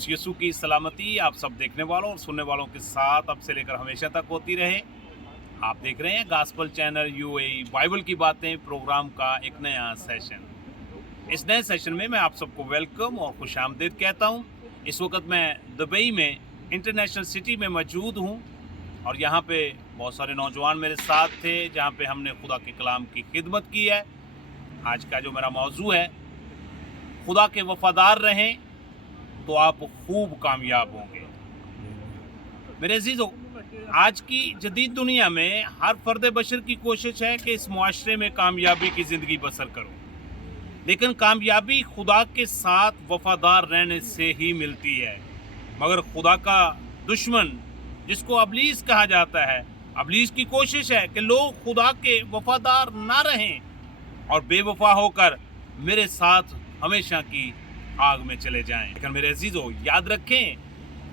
उस यीशु की सलामती आप सब देखने वालों और सुनने वालों के साथ अब से लेकर हमेशा तक होती रहे। आप देख रहे हैं गॉस्पेल चैनल यूएई बाइबल की बातें प्रोग्राम का एक नया सेशन। इस नए सेशन में मैं आप सबको वेलकम और खुशामदीद कहता हूं। इस वक्त मैं दुबई में इंटरनेशनल सिटी में मौजूद हूं और यहाँ पे बहुत सारे नौजवान मेरे साथ थे जहाँ पे हमने खुदा के कलाम की खिदमत की है। आज का जो मेरा मौजू है, खुदा के वफादार रहें तो आप खूब कामयाब होंगे। मेरे अजीजों, आज की जदीद दुनिया में हर फर्द बशर की कोशिश है कि इस मुआशरे में कामयाबी की ज़िंदगी बसर करो, लेकिन कामयाबी खुदा के साथ वफादार रहने से ही मिलती है। मगर खुदा का दुश्मन जिसको अबलीस कहा जाता है, अबलीस की कोशिश है कि लोग खुदा के वफादार ना रहें और बेवफा होकर मेरे साथ हमेशा की आग में चले जाएं। लेकिन मेरे अजीजों, याद रखें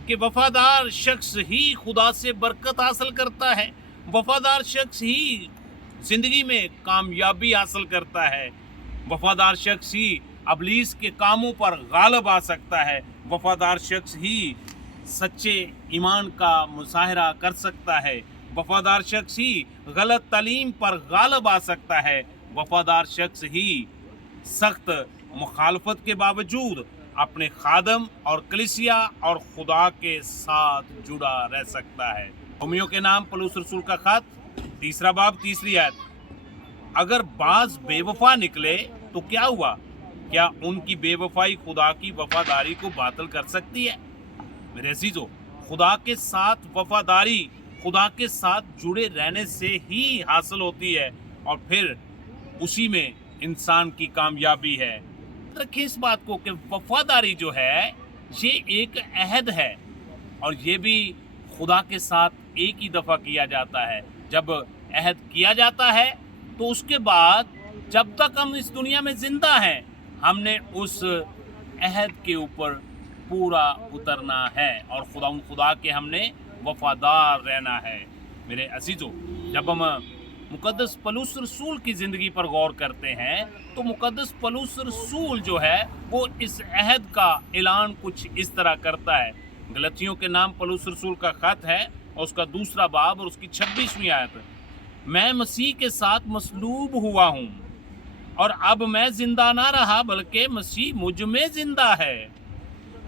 कि वफादार शख्स ही खुदा से बरकत हासिल करता है। वफादार शख्स ही जिंदगी में कामयाबी हासिल करता है। वफादार शख्स ही अबलीस के कामों पर गालिब आ सकता है। वफादार शख्स ही सच्चे ईमान का मुजाहरा कर सकता है। वफादार शख्स ही गलत तालीम पर गालिब आ सकता है। वफादार शख्स ही सख्त मुखालफत के बावजूद अपने खादम और कलीसिया और खुदा के साथ जुड़ा रह सकता है। रोमियो के नाम पौलुस रसूल का खत 3 बाब 3 आयत। अगर बाज बेवफा निकले तो क्या हुआ? क्या उनकी बेवफाई खुदा की वफादारी को बातिल कर सकती है? मेरे अजीजों, खुदा के साथ वफादारी खुदा के साथ जुड़े रहने से ही हासिल होती है और फिर उसी में इंसान की कामयाबी है। रखिए इस बात को कि वफादारी जो है ये एक अहद है और ये भी खुदा के साथ एक ही दफ़ा किया जाता है। जब अहद किया जाता है तो उसके बाद जब तक हम इस दुनिया में जिंदा हैं, हमने उस अहद के ऊपर पूरा उतरना है और खुदा के हमने वफादार रहना है। मेरे अजीजों, जब हम मुकद्दस पौलुस रसूल की ज़िंदगी पर गौर करते हैं तो मुकद्दस पौलुस रसूल जो है वो इस अहद का ऐलान कुछ इस तरह करता है। गलतियों के नाम पौलुस रसूल का खत है और उसका 2 बाब और उसकी 26वीं आयत। मैं मसीह के साथ मसलूब हुआ हूँ और अब मैं जिंदा ना रहा बल्कि मसीह मुझ में जिंदा है,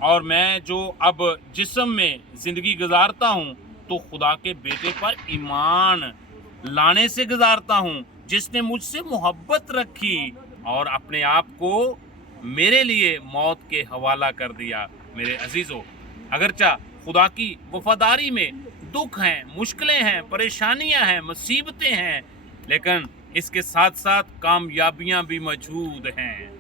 और मैं जो अब जिस्म में ज़िंदगी गुजारता हूँ तो खुदा के बेटे पर ईमान लाने से गुजारता हूँ जिसने मुझसे मोहब्बत रखी और अपने आप को मेरे लिए मौत के हवाला कर दिया। मेरे अजीजों, अगरचा खुदा की वफादारी में दुख हैं, मुश्किलें हैं, परेशानियां हैं, मुसीबतें हैं, लेकिन इसके साथ साथ कामयाबियां भी मौजूद हैं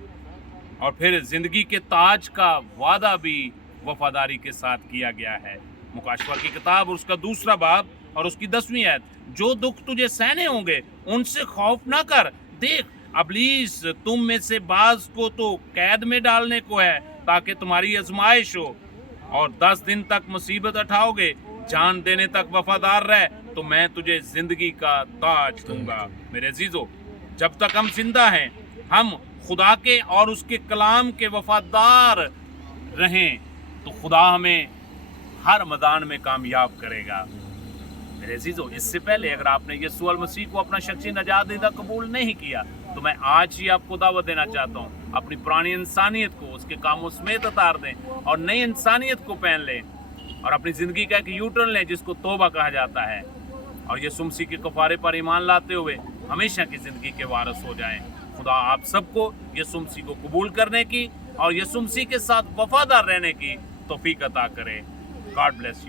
और फिर ज़िंदगी के ताज का वादा भी वफादारी के साथ किया गया है। मुकाशवा की किताब और उसका 2 बाब और उसकी 10वीं आयत। जो दुख तुझे सहने होंगे उनसे खौफ ना कर। देख, अबलीस तुम में से बाज को तो कैद में डालने को है ताकि तुम्हारी आजमाइश हो, और 10 दिन तक मुसीबत उठाओगे, जान देने तक वफादार रह तो मैं तुझे जिंदगी का ताज दूंगा। मेरे अजीजों, जब तक हम जिंदा हैं, हम खुदा के और उसके कलाम के वफादार रहें तो खुदा हमें हर मैदान में कामयाब करेगा। मेरे अजीजों, इससे पहले अगर आपने यीशु अल मसीह को अपना शख्सी नजात दीदा कबूल नहीं किया तो मैं आज ही आपको दावत देना चाहता हूँ, अपनी पुरानी इंसानियत को उसके कामों समेत उतार दें और नई इंसानियत को पहन लें और अपनी ज़िंदगी का एक यूटर्न लें जिसको तौबा कहा जाता है, और यीशु मसीह के कफारे पर ईमान लाते हुए हमेशा की ज़िंदगी के वारिस हो जाएं। खुदा आप सबको यीशु मसीह को कबूल करने की और यीशु मसीह के साथ वफादार रहने की तौफीक अता करे। God bless you.